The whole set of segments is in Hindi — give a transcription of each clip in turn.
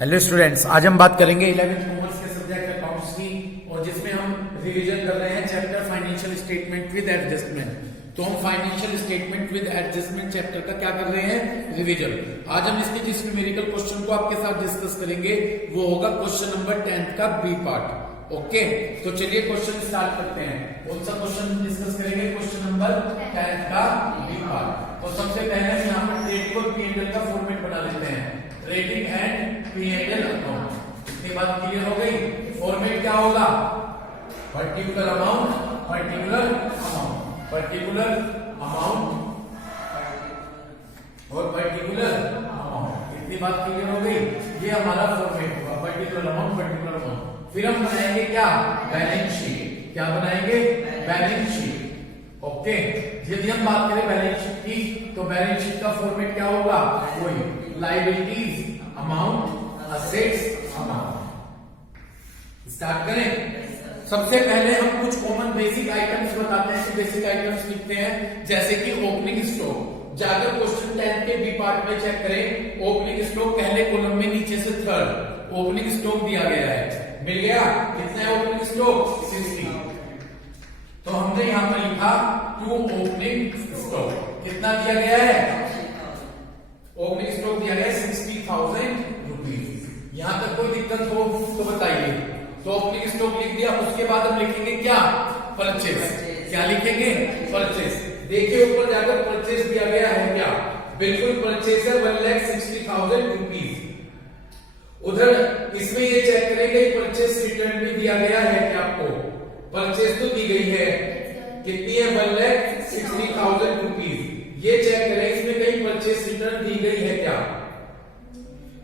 हेलो स्टूडेंट्स, आज हम बात करेंगे 11th कॉमर्स के सब्जेक्ट अकाउंट्स की, और जिसमें हम रिवीजन कर रहे हैं chapter financial statement with adjustment. तो हम financial statement with adjustment chapter का क्या कर रहे हैं, रिवीजन। आज हम इसके जिस न्यूमेरिकल क्वेश्चन को आपके साथ डिस्कस करेंगे वो होगा क्वेश्चन नंबर 10 का बी पार्ट। ओके, तो चलिए क्वेश्चन स्टार्ट करते हैं। कौन सा क्वेश्चन डिस्कस करेंगे? क्वेश्चन नंबर 10 का बी पार्ट। तो सबसे पहले हम यहाँ पर ट्रेडिंग और पी&एल का फॉर्मेट बना लेते हैं, ट्रेडिंग एंड पी&एल अकाउंट। इसके बाद क्लियर हो गई। फॉर्मेट क्या होगा? Particular amount, particular amount, particular amount और पर्टिकुलर अमाउंट। इतनी बात क्लियर हो गई। ये हमारा फॉर्मेट होगा, पर्टिकुलर अमाउंट, पर्टिकुलर अमाउंट। फिर हम बनाएंगे क्या? Balance sheet. क्या बनाएंगे? Balance sheet. ओके, यदि हम बात करें बैलेंस शीट की, तो बैलेंस शीट का फॉर्मेट क्या होगा? वही liabilities amount, assets amount. Start करें। सबसे पहले हम कुछ कॉमन बेसिक आइटम्स बताते हैं। बेसिक आइटम्स लिखते हैं, जैसे कि ओपनिंग स्टॉक। जाकर क्वेश्चन 10 के बी पार्ट में चेक करें। ओपनिंग स्टॉक पहले कॉलम में नीचे से थर्ड ओपनिंग स्टॉक दिया गया है। मिल गया? कितना है ओपनिंग स्टॉक? 60। तो हमने यहां पर लिखा टू ओपनिंग स्टॉक। कितना दिया गया है? ओपनिंग स्टॉक दिया गया 60,000 रुपीज। यहां तक कोई दिक्कत हो तो बताइए। तो ओपनिंग स्टॉक लिख दिया। उसके बाद हम लिखेंगे क्या? परचेस। क्या लिखेंगे? परचेस। देखिए ऊपर जाकर परचेस दिया गया है क्या? बिल्कुल परचेस है 1,60,000 रुपीज। उधर इसमें ये चेक करेंगे परचेस रिटर्न भी दिया गया है क्या आपको? परचेस तो दी गई है, कितनी है? 1,60,000 रुपीज। ये चेक करें इसमें कहीं परचेस रिटर्न दी गई है क्या?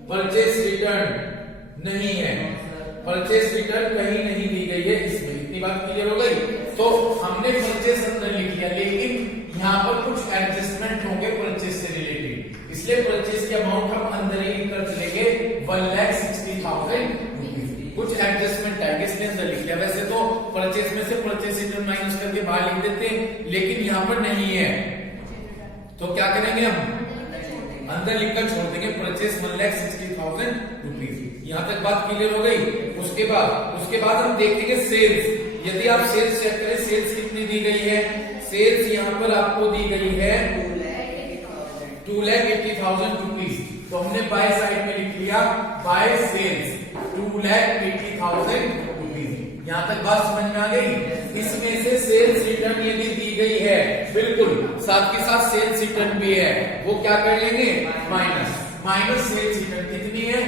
परचेस रिटर्न नहीं है, परचेस रिटर्न कहीं नहीं दी गई है इसमें। इतनी बात क्लियर हो गई। तो हमने परचेस अंदर लिख लिया, लेकिन यहाँ पर कुछ एडजस्टमेंट होंगे परचेस से रिलेटेड, इसलिए परचेस की अमाउंट हम अंदर ही लिखकर चलेंगे 1,60,000 रुपीज। कुछ एडजस्टमेंट आएंगे इसलिए अंदर लिख लिया। वैसे तो परचेस में से परचेस रिटर्न माइनस करके बाहर लिख देते हैं, लेकिन यहाँ पर नहीं है, तो क्या करेंगे? हम अंदर लिखकर छोड़ देंगे परचेस 1,60,000 रुपीज। यहां तक बात क्लियर हो गई। उसके बाद हम देखेंगे सेल्स। यदि आप सेल्स चेक करें, सेल्स कितनी दी गई है? सेल्स यहां पर आपको दी गई है 2,80,000 रुपीज। तो हमने बाय साइड में लिख लिया बाय सेल्स 2,80,000 रुपीज। यहां तक बात समझ में आ गई। इसमें से सेल्स रिटर्न यदि दी गई है, बिल्कुल साथ के साथ सेल्स रिटर्न भी है, वो क्या कर लेंगे? माइनस सेल्स रिटर्न कितनी है?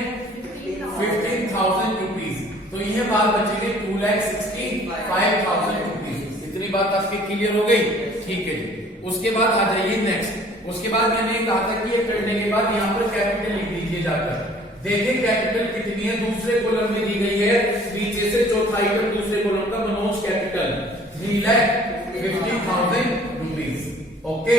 15,000 रुपीज। तो ये बात बचेगी 2,65,000 रुपीज। इतनी बात आपकी क्लियर हो गई? ठीक है जी। उसके बाद आ जाइए नेक्स्ट। उसके बाद मैंने कहा था कि ये करने के बाद यहाँ पर कैपिटल लिख दीजिए जाकर। देखिए कैपिटल कितनी है? दूसरे कॉलम में दी गई है, नीचे से चौथा आइटम दूसरे कॉलम का, Manoj capital 3,50,000 rupees. Okay,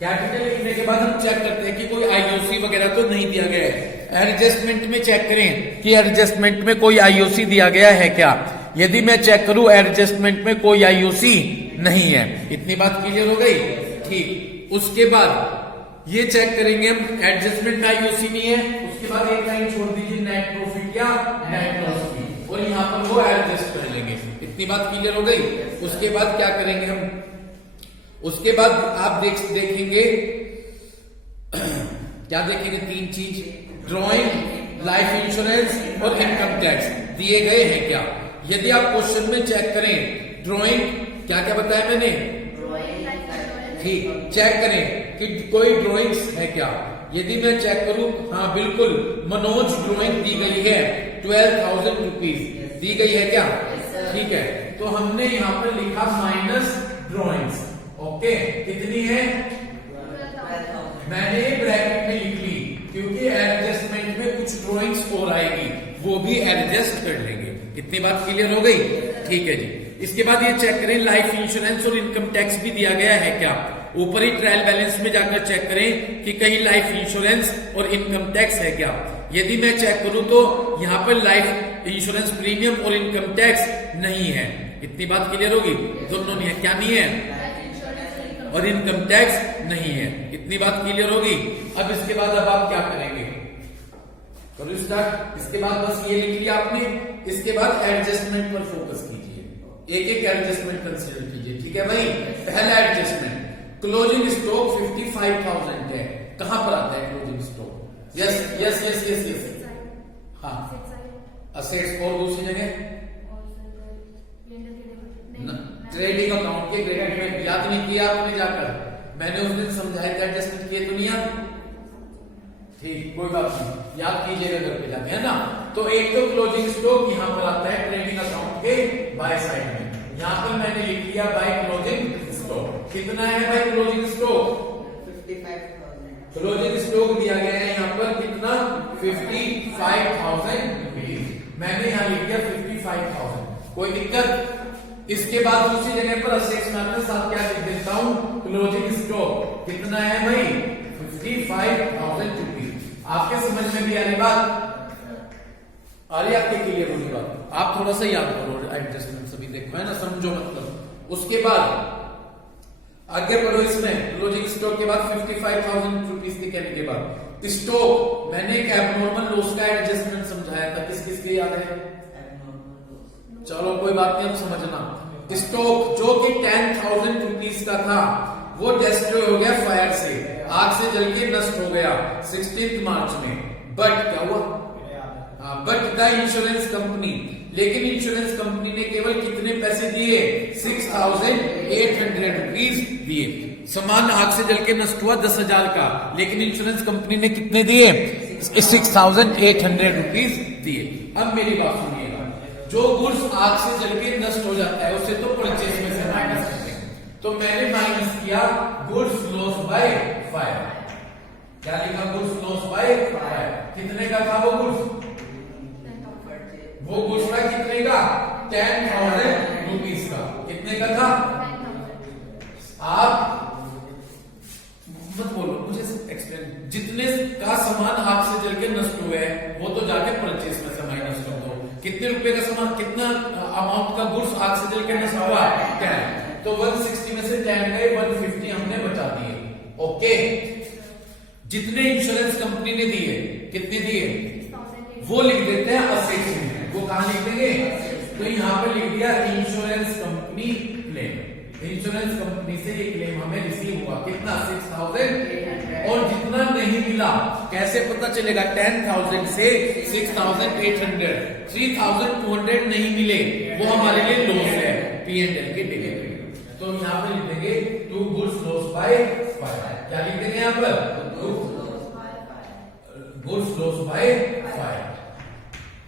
capital लिखने के बाद हम चेक करते हैं कि कोई आईओसी वगैरह तो नहीं दिया गया है। एडजस्टमेंट में चेक करें कि एडजस्टमेंट में कोई आईओसी दिया गया है क्या। यदि मैं चेक करूं एडजस्टमेंट में कोई आईओसी नहीं है। इतनी बात क्लियर हो गई? ठीक। उसके बाद ये चेक करेंगे हम, एडजस्टमेंट में आईओसी नहीं है। उसके बाद एक लाइन छोड़ दीजिए नेट प्रॉफिट या नेट लॉस की, और यहां पर वो एडजस्ट कर लेंगे। इतनी बात क्लियर हो गई। उसके बाद क्या करेंगे हम? उसके बाद आप देखेंगे क्या देखेंगे? 3 चीज, ड्रॉइंग, लाइफ इंश्योरेंस और इनकम टैक्स दिए गए हैं क्या। यदि आप क्वेश्चन में चेक करें, ड्रॉइंग क्या क्या बताया मैंने? ठीक, चेक करें कि कोई ड्रॉइंग्स है क्या। यदि मैं चेक करूं, हाँ बिल्कुल मनोज ड्रॉइंग दी गई है 12,000 रुपीज दी गई है क्या? ठीक है, तो हमने यहां पर लिखा माइनस ड्रॉइंग्स। ओके, कितनी है? मैंने ब्रैकेट में लिख ली, क्योंकि एडजस्टमेंट में कुछ ड्रॉइंग्स और आएगी, वो भी एडजस्ट कर लेंगे। इतनी बात क्लियर हो गई? ठीक है जी। इसके बाद ये चेक करें, लाइफ इंश्योरेंस और इनकम टैक्स भी दिया गया है क्या। ऊपर ही ट्रायल बैलेंस में जाकर चेक करें कि कहीं लाइफ इंश्योरेंस और इनकम टैक्स है क्या। यदि मैं चेक करूं तो यहां पर लाइफ इंश्योरेंस प्रीमियम और इनकम टैक्स नहीं है। इतनी बात क्लियर होगी? दोनों नहीं है। क्या नहीं है? और इनकम टैक्स नहीं है। इतनी बात क्लियर होगी? अब इसके बाद अब आप क्या करेंगे? करो स्टार्ट। इसके बाद बस ये लिख लिया आपने। इसके बाद एडजस्टमेंट पर फोकस कीजिए, एक एक एडजस्टमेंट कंसीडर कीजिए, ठीक है भाई। पहला एडजस्टमेंट, क्लोजिंग स्टॉक 55,000 है। कहां पर आता है closing stock? Yes yes yes yes yes, हाँ असेट्स। और दूसरी जगह ट्रेडिंग अकाउंट के क्रेडिट में। याद नहीं किया आपने जाकर? मैंने उस दिन समझाया था एडजस्टमेंट किए तो नहीं याद? ठीक, कोई बात नहीं, याद कीजिएगा घर पे जाके, है ना। तो एक तो क्लोजिंग स्टॉक यहां पर आता है ट्रेडिंग अकाउंट के बाय साइड में। यहां पर मैंने लिख लिया बाय क्लोजिंग स्टॉक। कितना है भाई क्लोजिंग स्टॉक? 55,000। क्लोजिंग स्टॉक दिया गया है यहां पर कितना? 55,000 रुपीज। मैंने यहां लिख दिया 55,000, कोई दिक्कत? इसके बाद दूसरी जगह पर असेट्स में अपने साथ क्या लिख देता हूं? क्लोजिंग स्टॉक कितना है भाई? 55,000 रुपीज। आपके समझ में भी आ रही बात? आ रही आपके क्लियर होगी बात? आप थोड़ा सा याद करो एडजस्टमेंट सभी, देखो है ना, समझो मतलब। उसके बाद आगे बढ़ो इसमें। क्लोजिंग स्टॉक के बाद 55,000 रुपीज के कहने के बाद स्टॉक, मैंने एक एबनॉर्मल लॉस का एडजस्टमेंट समझाया था, किस किस के याद है? चलो कोई बात नहीं, अब समझना। स्टॉक जो कि 10,000 रुपीज का था वो डिस्ट्रॉय हो गया फायर से, आग से जल के नष्ट हो गया 16 मार्च में। बट क्या हुआ? बट द इंश्योरेंस कंपनी, लेकिन इंश्योरेंस कंपनी ने केवल कितने पैसे दिए? 6,800 रुपीज दिए। सामान आग से जल के नष्ट हुआ 10,000 का, लेकिन इंश्योरेंस कंपनी ने कितने दिए? 6,800 रुपीज दिए। अब मेरी बात सुनिएगा, जो गुड्स आग से जल के नष्ट हो जाता है उसे तो परचेज में से माइनस करते हैं। तो मैंने माइनस किया गुड्स लॉस बाय फायर। क्या लिखा? Goods loss by fire. कितने का था वो गुड्स? वो गुड्स था कितने का? 10,000 रुपीज का। कितने का था? आप मत बोलो, मुझे एक्सप्लेन। जितने का सामान आग से जल के नष्ट हुए हैं वो तो जाके परचेज में से माइनस कर दो। कितने रुपए का सामान, कितना अमाउंट का गुड्स आग से जल के नष्ट हुआ? 10। तो 160 में से 10 गए, 150 हमने बचा दिए। ओके, जितने इंश्योरेंस कंपनी ने दिए, कितने दिए वो लिख देते हैं असेट्स में। वो कहां लिख देंगे? तो यहां पर लिख दिया insurance company claim. Insurance company से ये क्लेम हमें रिसीव हुआ, कितना? 6,000। और जितना नहीं मिला कैसे पता चलेगा? 10,000 से 6,800, 3,200 नहीं मिले, वो हमारे लिए लॉस है P&L के डेबिट। तो यहां पर लिख देंगे to goods loss by fire. क्या लिख देंगे यहां पर? Goods loss by fire.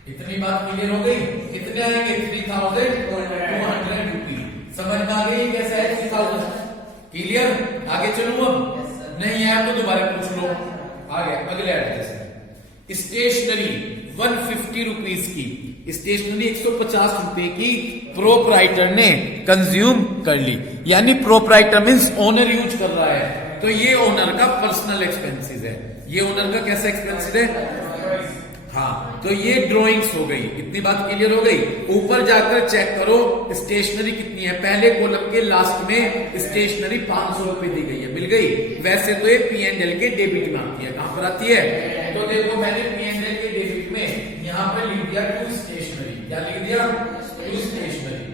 इतनी बात क्लियर हो गई? कितने आएंगे? 3,200 रुपीज। समझ में आ गई कैसे है? 3,000 क्लियर? आगे चलूं अब? नहीं आया तो दोबारा पूछ लो। आ गया अगले एडजस्टमेंट। स्टेशनरी 150 रुपीज की, स्टेशनरी 150 रुपए की प्रोपराइटर ने कंज्यूम कर ली। यानी प्रोपराइटर मींस ओनर यूज कर रहा है, तो ये ओनर का पर्सनल एक्सपेंसेस है। ये ओनर का कैसा एक्सपेंसेस है? हाँ, तो ये ड्रॉइंग्स हो गई। इतनी बात क्लियर हो गई? ऊपर जाकर चेक करो स्टेशनरी कितनी है। पहले कॉलम के लास्ट में स्टेशनरी 500 रुपए दी गई है, मिल गई। वैसे तो ये P&L के डेबिट में आती है। कहां पर आती है? तो देखो मैंने P&L के डेबिट में यहां पर लिख दिया टू स्टेशनरी। क्या लिख दिया? Two stationary.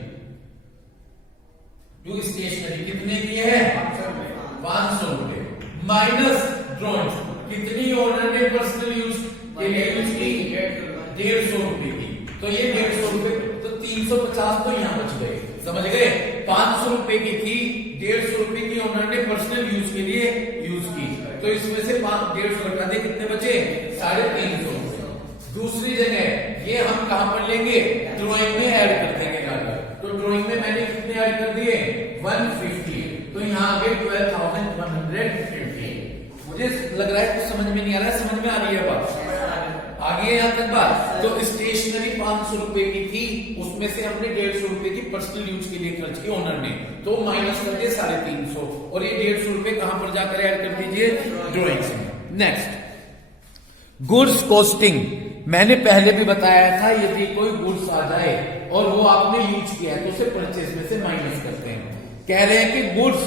टू स्टेशनरी कितने की है? 500 रुपए माइनस ड्रॉइंग्स। कितनी ओनर ने पर्सनल यूज के लिए यूज की? 150 रुपए की। तो ये 150 रुपए, तो 350 तो यहां बच गए। समझ गए? 500 रुपए की थी, 150 रुपए की ओनर ने पर्सनल यूज के लिए यूज की, तो इसमें से 150 घटा दे, कितने बचे? 350। दूसरी जगह ये हम कहां पर लेंगे? ड्रॉइंग में ऐड कर देंगे जाकर। तो ड्रॉइंग में मैंने कितने ऐड कर दिए? 150। तो यहां आ गए 12,150। मुझे लग रहा है कुछ समझ में नहीं आ रहा है? समझ में आ रही है बात? आ गई है यहां तक बात? तो स्टेशनरी 500 रुपए की थी, उसमें से हमने 150 रुपए की पर्सनल यूज के लिए खर्च की ओनर ने, तो माइनस कर दिए 350। और ये 150 रुपए कहां पर जाकर ऐड कर दीजिए? ड्रॉइंग्स में। Next, goods costing. मैंने पहले भी बताया था यदि कोई गुड्स आ जाए और वो आपने यूज किया है तो उसे परचेज में से माइनस करते हैं। कह रहे हैं कि गुड्स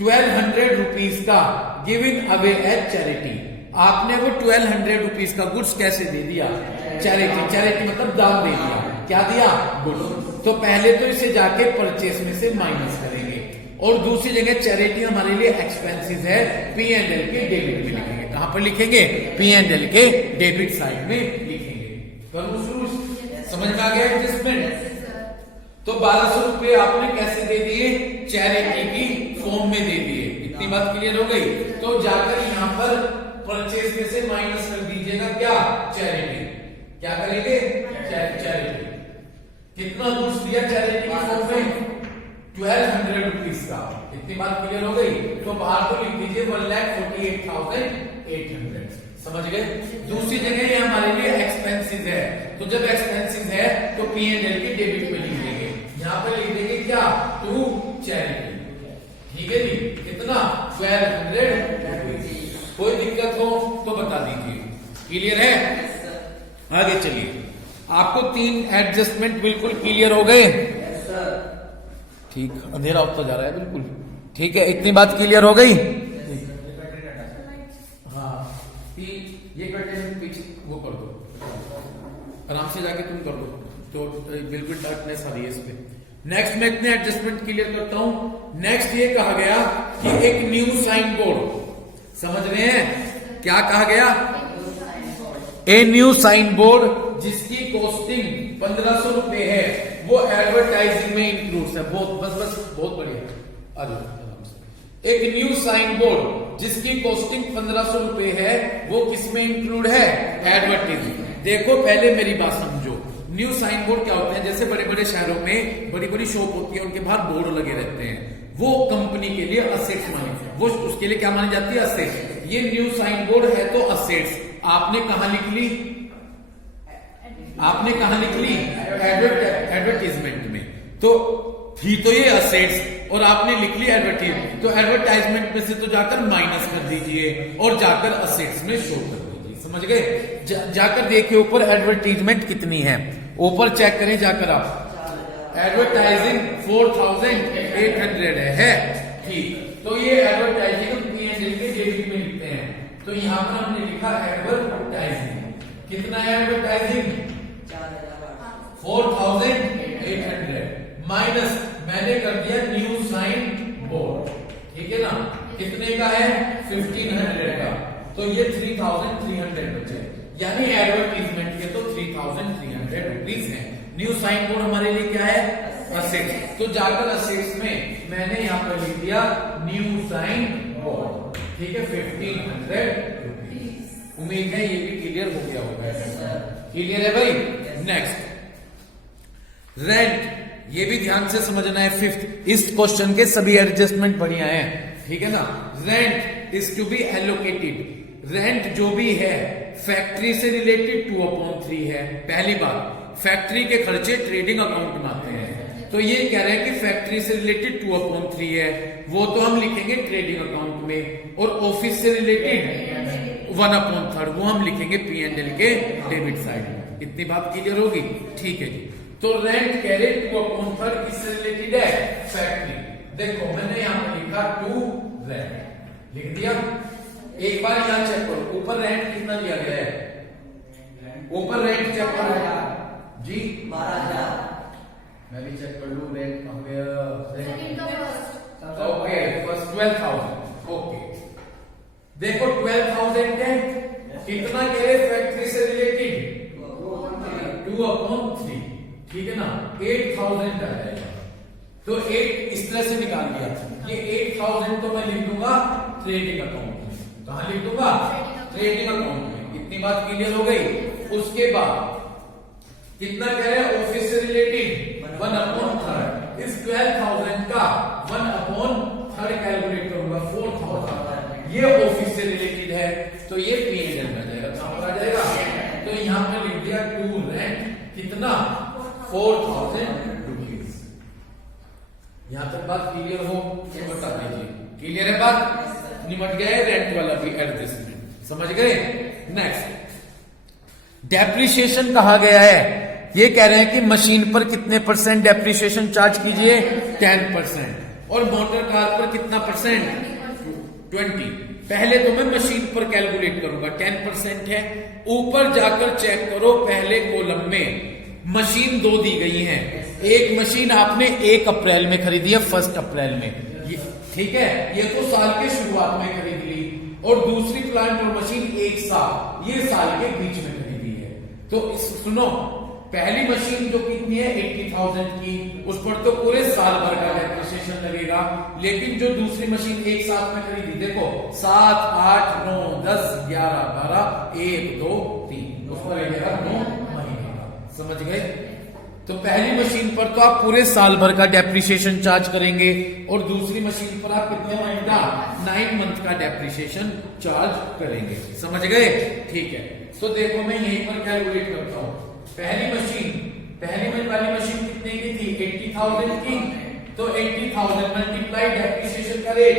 1200 रुपीज का गिविंग अवे एज चैरिटी। आपने वो 1200 रुपीज का गुड्स कैसे दे दिया? चैरिटी। चैरिटी मतलब दान दे दिया। क्या दिया? गुड्स। तो पहले तो इसे जाके परचेस में से माइनस करेंगे, और दूसरी जगह चैरिटी हमारे लिए एक्सपेंसेस है, P&L के डेबिट में लिखेंगे। कहां पर लिखेंगे? P&L के डेबिट साइड में लिखेंगे। करूं शुरू? समझ में आ गया एडजस्टमेंट? तो 1200 रुपए आपने कैसे दे दिए? चैरिटी की फॉर्म में दे दिए। इतनी बात क्लियर हो गई? तो जाकर यहां पर परचेस में से माइनस कर दीजिएगा क्या? चैरिटी। क्या करेंगे? चैरिटी। कितना गुड्स दिया चैरिटी की फॉर्म में? 1200 रुपीज का। इतनी बात क्लियर हो गई? तो बाहर तो लिख दीजिए 1,48,800। समझ गए? दूसरी जगह ये हमारे लिए एक्सपेंसेस है, तो जब एक्सपेंसेस है तो P&L के डेबिट में लिख देंगे। यहां पर लिख देंगे क्या? To charity. ठीक है जी? कितना? 1200। कोई दिक्कत हो तो बता दीजिए। क्लियर है? आगे चलिए। आपको 3 एडजस्टमेंट बिल्कुल क्लियर हो गए? ठीक, अंधेरा होता जा रहा है बिल्कुल। ठीक है, इतनी बात क्लियर हो गई? हाँ, ये कंटेंट पीछे वो कर दो, आराम से जाके तुम कर दो, तो बिल्कुल डार्कनेस आ रही है इस पे। नेक्स्ट मैं इतने एडजस्टमेंट क्लियर करता हूं। नेक्स्ट ये कहा गया कि एक न्यू साइन बोर्ड, समझ रहे हैं क्या कहा गया? ए न्यू साइन बोर्ड जिसकी कॉस्टिंग 1500 रुपए है, वो एडवर्टाइजिंग में इंक्लूड है। बहुत बढ़िया। आ जाओ। एक न्यू साइन बोर्ड जिसकी कॉस्टिंग 1500 रुपए है, वो किसमें इंक्लूड है? एडवर्टाइजिंग। देखो पहले मेरी बात समझो। न्यू साइन बोर्ड क्या होते हैं? जैसे बड़े बड़े शहरों में बड़ी बड़ी शॉप होती है, उनके बाहर बोर्ड लगे रहते हैं, वो कंपनी के लिए असेट्स मानी, वो उसके लिए क्या मानी जाती है? असेट्स। ये न्यू साइन बोर्ड है तो असेट्स। आपने कहां लिख ली? आपने कहां लिख ली? एडवर्टाइजमेंट में। तो थी तो ये असेट्स और आपने लिख ली एडवर्टाइजमेंट, तो एडवर्टाइजमेंट में से तो जाकर माइनस कर दीजिए और जाकर असेट्स में शो कर दीजिए। समझ गए? जाकर देखिए ऊपर एडवर्टाइजमेंट कितनी है, ऊपर चेक करें जाकर आप। एडवर्टाइजिंग 4800 है। ठीक, तो ये एडवर्टाइजिंग P&L के डेबिट में लिखते हैं। तो यहां पर हमने लिखा एडवर्टाइजिंग। कितना है एडवर्टाइजिंग? 4800 माइनस मैंने कर दिया न्यू साइन बोर्ड। ठीक है ना? कितने का है? 1500 का। तो ये 3300 बचे, यानी एडवर्टाइजमेंट के तो 3300 रुपीज है। न्यू साइन बोर्ड हमारे लिए क्या है? असेट्स। तो जाकर असेट्स में मैंने यहां पर लिख दिया न्यू साइन बोर्ड। ठीक है, 1500 रुपीज। उम्मीद है ये भी क्लियर हो गया होगा। क्लियर है भाई? नेक्स्ट रेंट, ये भी ध्यान से समझना है। 5th, इस क्वेश्चन के सभी एडजस्टमेंट बढ़िया हैं। ठीक है ना? Rent is to be allocated. Rent जो भी है फैक्ट्री से रिलेटेड 2/3 है। पहली बात, फैक्ट्री के खर्चे ट्रेडिंग अकाउंट में आते हैं, तो ये कह रहे हैं कि फैक्ट्री से रिलेटेड 2/3 है, वो तो हम लिखेंगे ट्रेडिंग अकाउंट में। और ऑफिस से रिलेटेड 1/3 वो हम लिखेंगे P&L के डेबिट साइड में। इतनी बात क्लियर होगी? ठीक है जी। तो रेंट कह रहे 2/3 किससे रिलेटेड है? फैक्ट्री। देखो मैंने यहां पर लिखा 2 रेंट लिख दिया। एक बार यहां चेक करो, ऊपर रेंट कितना दिया गया है? ऊपर रेंट चेक करो जी, 12,000। मैं भी चेक कर लूं रेंट। Okay, first 12,000। ओके, देखो 12,000 है, कितना कह रहे फैक्ट्री से रिलेटेड? 2/3। ठीक है ना? 8,000 आ जाएगा। तो 8 इस तरह से निकाल दिया। ये 8,000 तो मैं लिख दूंगा ट्रेडिंग अकाउंट में। कहां लिख दूंगा? ट्रेडिंग अकाउंट में। इतनी बात क्लियर हो गई? उसके बाद कितना कह रहे हैं? ऑफिस से रिलेटेड 1/3। इस 12,000 का 1/3 कैलकुलेट करूंगा 4,000। ये ऑफिस से रिलेटेड है, तो ये P&L में जाएगा। कहां पर आ जाएगा? तो यहां पे लिख दिया 2 रेंट। कितना? 4,000 रुपीज। यहां तक बात क्लियर हो तो बता दीजिए। क्लियर है बात? निमट गए रेंट वाला भी एडजस्टमेंट। समझ गए? नेक्स्ट डेप्रिसिएशन कहा गया है। ये कह रहे हैं कि मशीन पर कितने % डेप्रिसिएशन चार्ज कीजिए? 10%। और मोटर कार पर कितना %? 20। पहले तो मैं मशीन पर कैलकुलेट करूंगा, 10% है। ऊपर जाकर चेक करो, पहले कॉलम में मशीन 2 दी गई है। एक मशीन आपने 1 अप्रैल में खरीदी है, 1 अप्रैल में, ठीक है, ये तो साल के शुरुआत में खरीद ली। और दूसरी प्लांट और मशीन 1 साल, ये साल के बीच में खरीदी है। तो सुनो, पहली मशीन जो कितनी है 80,000 की, उस पर तो पूरे साल भर का डेप्रिसिएशन लगेगा। लेकिन जो दूसरी मशीन एक साथ में खरीदी, देखो 7, 8, 9, 10, 11, 12, 1, 2, 3, उस पर लगेगा 9 महीने का। समझ गए? तो पहली मशीन पर तो आप पूरे साल भर का डेप्रिसिएशन चार्ज करेंगे, और दूसरी मशीन पर आप कितने मंथ का, 9 मंथ का डेप्रिसिएशन चार्ज करेंगे। समझ गए? ठीक है। तो देखो मैं यहीं पर कैलकुलेट करता हूं। पहली वाली मशीन कितने की थी, 80,000 की। तो 80,000 मल्टीप्लाई डेप्रिसिएशन का रेट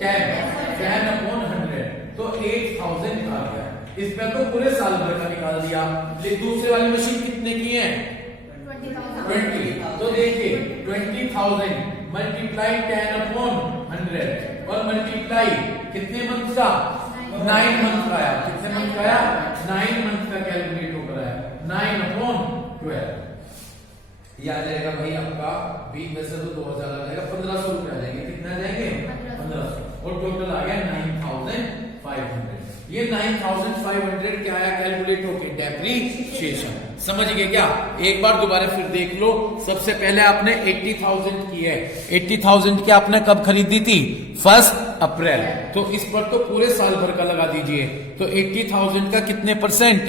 10/100, तो 8,000 आ गया। इसमें तो पूरे साल भर का निकाल दिया। दूसरी वाली मशीन कितने की है, 20। तो देखिए 20,000 मल्टीप्लाई 10/100 और मल्टीप्लाई कितने मंथ का, 9 मंथ का आया। कितने मंथ का आया, 9 मंथ का कैलकुलेट होकर आया, 9/12। ये आ जाएगा भाई आपका 20 में से तो 2000 आ जाएगा, 1500 रुपए आ जाएंगे। कितना आ जाएंगे, 1500। और टोटल आ गया 9,500। ये 9,500 क्या आया कैलकुलेट होके, डेप्रिसिएशन। समझ गए क्या? एक बार दोबारा फिर देख लो। सबसे पहले आपने 80,000 की है, 80,000 की आपने कब खरीदी थी, 1 अप्रैल। तो इस पर तो पूरे साल भर का लगा दीजिए। तो 80,000 का कितने परसेंट,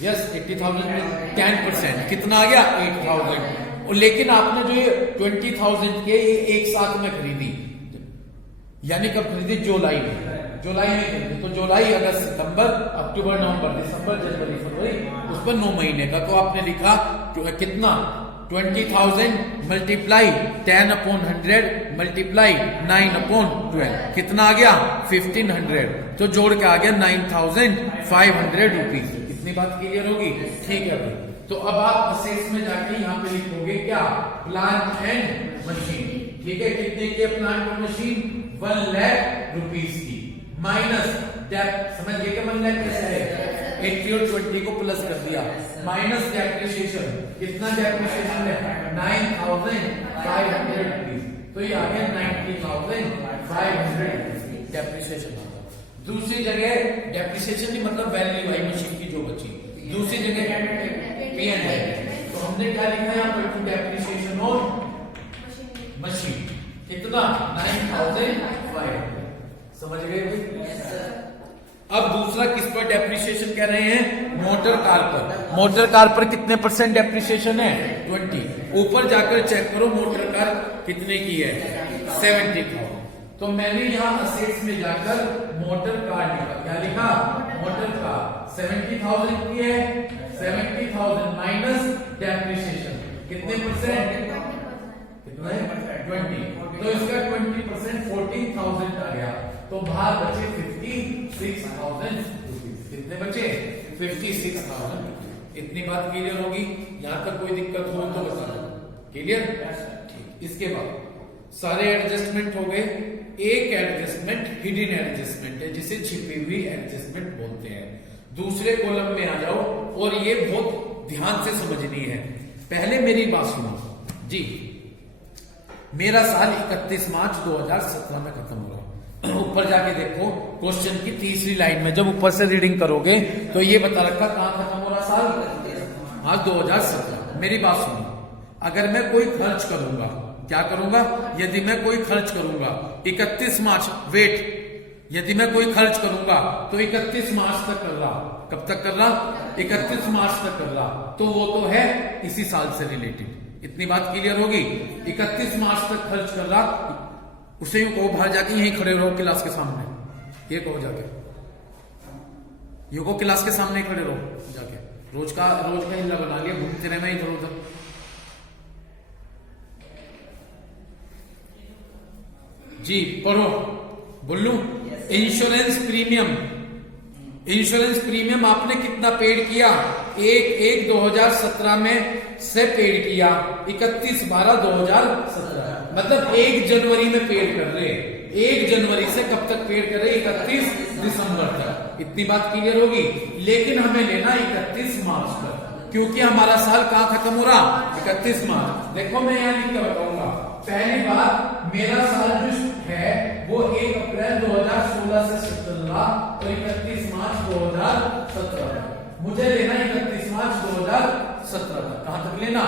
यस 80,000 में 10%, कितना आ गया 8,000। और लेकिन आपने जो ये 20,000 के ये एक साथ में खरीदी, यानी कब खरीदी, जुलाई में खरीदी। तो जुलाई, अगस्त, सितंबर, अक्टूबर, नवंबर, दिसंबर, जनवरी, फरवरी, उस पर 9 महीने का। तो आपने लिखा कितना, 20,000 मल्टीप्लाई 10/100 मल्टीप्लाई 9/12, कितना आ गया 1,500। तो जोड़ के आ गया 9,500 रुपीज। इतनी बात क्लियर होगी? ठीक है भाई। तो अब आप असेस में जाके यहाँ पे लिखोगे क्या, प्लांट एंड मशीन। ठीक है, कितने की प्लांट और मशीन, 1 लाख रुपीज की, माइनस डेप। समझ गए क्या 1 लाख कैसे है, 80 और 20 को प्लस कर दिया, माइनस डेप्रिसिएशन। कितना डेप्रिसिएशन है, 9,500 रुपीज। तो ये आ गया 90,500 रुपीज डेप्रिसिएशन। दूसरी जगह डेप्रिसिएशन नहीं, मतलब वैल्यू आई मशीन की जो बची। दूसरी जगह P&L, तो हमने क्या लिखा है यहाँ पर, डेप्रिसिएशन ऑन मशीन कितना, 9,500। समझ गए भाई? अब दूसरा किस पर डेप्रिसिएशन कह रहे हैं, मोटर कार पर। मोटर कार पर कितने परसेंट डेप्रिसिएशन है, 20। ऊपर जाकर चेक करो मोटर कार कितने की है, 70,000। तो मैंने यहाँ असेट्स में जाकर मोटर कार लिखा, क्या लिखा, मोटर कार 70,000 की है, 70,000 माइनस डेप्रिसिएशन कितने परसेंट, कितना है 20। तो इसका 20% 14,000 आ गया। तो बाहर बचे 56,000 रुपीज। कितने बचे, 56,000। इतनी बात क्लियर होगी? यहाँ तक कोई दिक्कत हो तो बता दो। क्लियर? ठीक। इसके बाद सारे एडजस्टमेंट हो गए। एक एडजस्टमेंट हिडन एडजस्टमेंट है, जिसे छिपी हुई एडजस्टमेंट बोलते हैं। दूसरे कॉलम में आ जाओ, और ये बहुत ध्यान से समझनी है। पहले मेरी बात सुनो जी। मेरा साल 31 मार्च 2017 में खत्म हो रहा। ऊपर जाके देखो क्वेश्चन की तीसरी लाइन में, जब ऊपर से रीडिंग करोगे तो ये बता रखा कहां खत्म हो रहा साल, आज 2017। मेरी बात सुनो, अगर मैं कोई खर्च करूंगा, क्या करूंगा, यदि मैं कोई खर्च करूंगा 31 मार्च, वेट, यदि मैं कोई खर्च करूंगा तो 31 मार्च तक कर रहा। कब तक कर रहा, 31 मार्च तक कर रहा। तो वो तो है इसी साल से रिलेटेड। इतनी बात क्लियर होगी? 31 मार्च तक खर्च कर रहा, उसे यूं कहो बाहर जाके यहीं खड़े रहो क्लास के सामने, ये कहो जाके, यूं को क्लास के सामने खड़े रहो जाके, रोज का हिल्ला बना लिया, घूमते रहना इधर उधर। जी पढ़ो, बोलूं, इंश्योरेंस प्रीमियम। इंश्योरेंस प्रीमियम आपने कितना पेड किया, 1/1/2017 में से पेड किया, 31/12/2017, मतलब 1 जनवरी में पेड कर रहे। 1 जनवरी से कब तक पेड कर रहे, 31 दिसंबर तक। इतनी बात क्लियर होगी। लेकिन हमें लेना 31 मार्च तक, क्योंकि हमारा साल कहां खत्म हो रहा, 31 मार्च। देखो मैं यहाँ लिख कर बताऊंगा। पहली बात, मेरा साल जो है वो 1 अप्रैल 2016 से चल रहा और 31 मार्च 2017। मुझे लेना 31 मार्च 2017 तक। कहां तक लेना?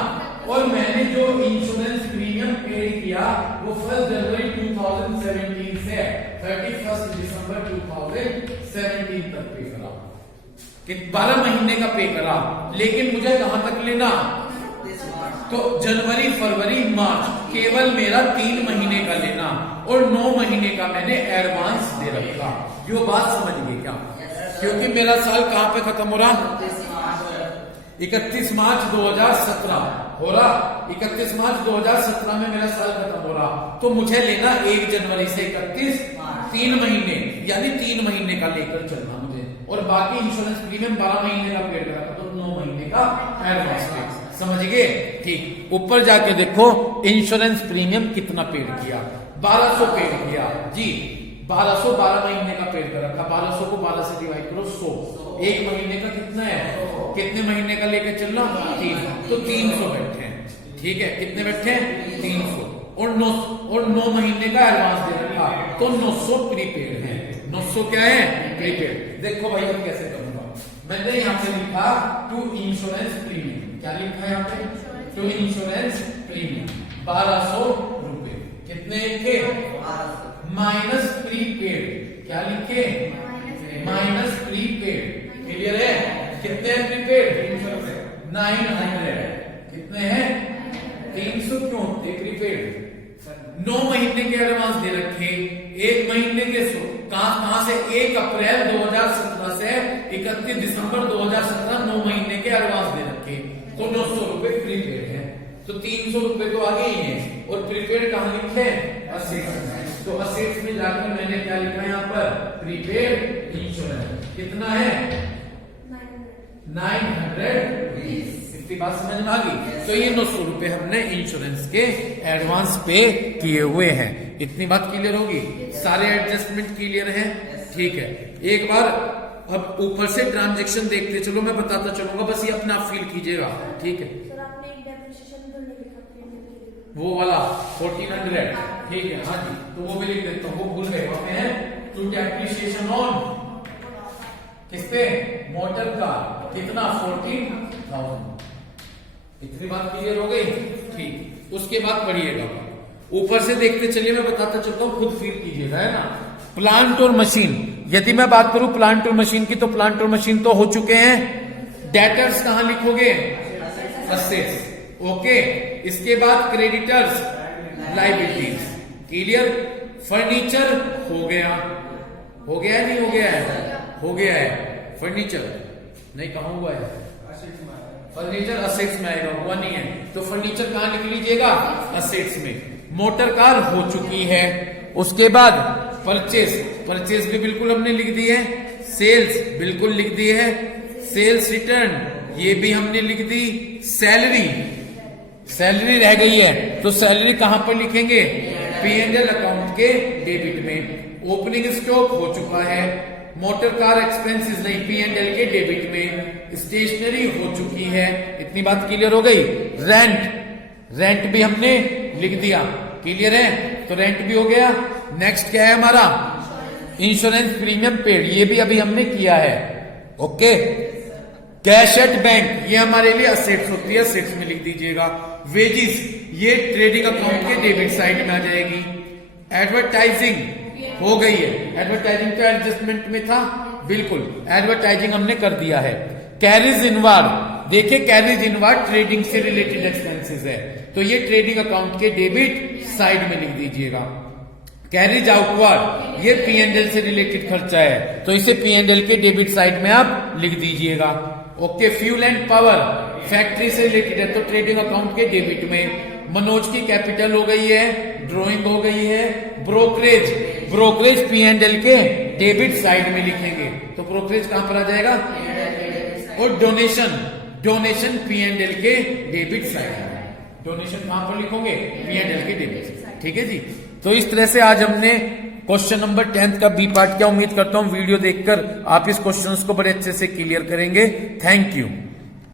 और मैंने जो इंश्योरेंस प्रीमियम पेड किया वो 1 जनवरी 2017 से 31 दिसंबर 2017 तक पे करा, कि 12 महीने का पे करा। लेकिन मुझे कहां तक लेना? तो जनवरी, फरवरी, मार्च, केवल मेरा 3 महीने का लेना और 9 महीने का मैंने एडवांस दे रखा। जो बात समझ गए क्या? क्योंकि मेरा साल कहां पे खत्म हो रहा, 31 मार्च 2017 हो रहा। 31 मार्च 2017 में मेरा साल खत्म हो रहा, तो मुझे लेना 1 जनवरी से 31, 3 महीने, यानी 3 महीने का लेकर चलना मुझे। और बाकी इंश्योरेंस प्रीमियम 12 महीने का पेड करा, तो 9 महीने का एडवांस पे। समझ गए? ठीक। ऊपर जाके देखो इंश्योरेंस प्रीमियम कितना पेड किया, 1200 पेड किया जी। 1200 12 महीने का पेड कर रखा। 1200 को 12 से डिवाइड करो 100। 1 महीने का कितना है? कितने महीने का लेके चलना? 3। तो 300 बैठे हैं। ठीक है, कितने बैठे हैं? 300। और 9 महीने का एडवांस दे रखा, तो 900 प्रीपेड है। 900 क्या है? प्रीपेड। देखो भाई अब कैसे करूंगा। मैंने यहाँ पे लिखा टू इंश्योरेंस प्रीमियम। क्या लिखा है यहाँ पे? टू इंश्योरेंस प्रीमियम 1200 रुपए। कितने के? Minus prepaid. क्या लिखे? Minus prepaid. क्लियर है? कितने हैं प्रीपेड? 900। कितने हैं? 300 क्यों होते प्रीपेड? 9 महीने के एडवांस दे रखे। 1 महीने के कहां से? 1 अप्रैल 2017 से 31 दिसंबर 2017, 9 महीने के एडवांस दे रखे, तो 900 रुपए प्रीपेड है। तो 300 रुपए तो आगे ही है। और प्रीपेड कहां लिखे? असेट्स। तो असेट्स में जाकर मैंने क्या लिखा है यहाँ पर? Prepaid insurance. कितना है? 920। इतनी बात समझ में आ गई? तो ये 900 रुपए हमने इंश्योरेंस के एडवांस पे किए हुए हैं। इतनी बात क्लियर होगी? सारे एडजस्टमेंट क्लियर हैं? ठीक है। एक बार अब ऊपर से ट्रांजैक्शन देखते चलो, मैं बताता चलूंगा, बस ये अपना आप फील कीजिएगा। ठीक है, वो वाला 1400। ठीक है, हाँ जी, तो वो भी लिख देता हूँ। वो भूल गए वहां पे है टू डेप्रिसिएशन ऑन किस पे? मोटर का। कितना? 14,000। इतनी बात क्लियर हो गई? ठीक। उसके बाद पढ़िएगा, ऊपर से देखते चलिए, मैं बताता चलता हूँ, खुद फील कीजिएगा, है ना। प्लांट और मशीन, यदि मैं बात करूं प्लांट और मशीन की, तो प्लांट और मशीन तो हो चुके हैं। डेटर्स कहां लिखोगे? असेट्स। ओके। इसके बाद क्रेडिटर्स, लायबिलिटीज। क्लियर? फर्नीचर हो गया। हो गया है? नहीं हो गया है? हो गया है। फर्नीचर नहीं, कहां हुआ है? फर्नीचर असेट्स में आएगा, हुआ नहीं है। तो फर्नीचर कहां लिख लीजिएगा? असेट्स में। मोटर कार हो चुकी है। उसके बाद परचेस, परचेस भी बिल्कुल हमने लिख दी है। सेल्स बिल्कुल लिख दी है। सेल्स रिटर्न ये भी हमने लिख दी। सैलरी, सैलरी रह गई है, तो सैलरी कहां पर लिखेंगे? P&L अकाउंट के डेबिट में। ओपनिंग स्टॉक हो चुका है। मोटर कार एक्सपेंसेस नहीं, P&L के डेबिट में। स्टेशनरी हो चुकी है। इतनी बात क्लियर हो गई? रेंट, रेंट भी हमने लिख दिया। क्लियर है? तो रेंट भी हो गया। नेक्स्ट क्या है हमारा? इंश्योरेंस प्रीमियम पेड, ये भी अभी हमने किया है। ओके। कैश एट बैंक, ये हमारे लिए असेट्स होती है, असेट्स में लिख दीजिएगा। वेजिस, ये ट्रेडिंग अकाउंट के डेबिट साइड में आ जाएगी। एडवर्टाइजिंग हो गई है। एडवर्टाइजिंग का एडजस्टमेंट में था, बिल्कुल एडवर्टाइजिंग हमने कर दिया है। कैरिज इनवार्ड, देखिए कैरिज इनवार्ड ट्रेडिंग से रिलेटेड एक्सपेंसेस है, तो ये ट्रेडिंग अकाउंट के डेबिट साइड में लिख दीजिएगा। कैरिज आउटवर्ड, ये P&L से रिलेटेड खर्चा है, तो इसे P&L के डेबिट साइड में आप लिख दीजिएगा। Okay. Fuel and power, factory से रिलेटेड है, तो ट्रेडिंग अकाउंट के डेबिट में। मनोज की कैपिटल हो गई है, ड्रॉइंग हो गई है। ब्रोकरेज, ब्रोकरेज P&L के डेबिट साइड में लिखेंगे, तो ब्रोकरेज कहां पर आ जाएगा? और डोनेशन, डोनेशन P&L के डेबिट साइड में। डोनेशन कहां पर लिखोगे? P&L के डेबिट। ठीक है जी। तो इस तरह से आज हमने क्वेश्चन नंबर 10 का बी पार्ट क्या उम्मीद करता हूं वीडियो देखकर आप इस क्वेश्चंस को बड़े अच्छे से क्लियर करेंगे। Thank you.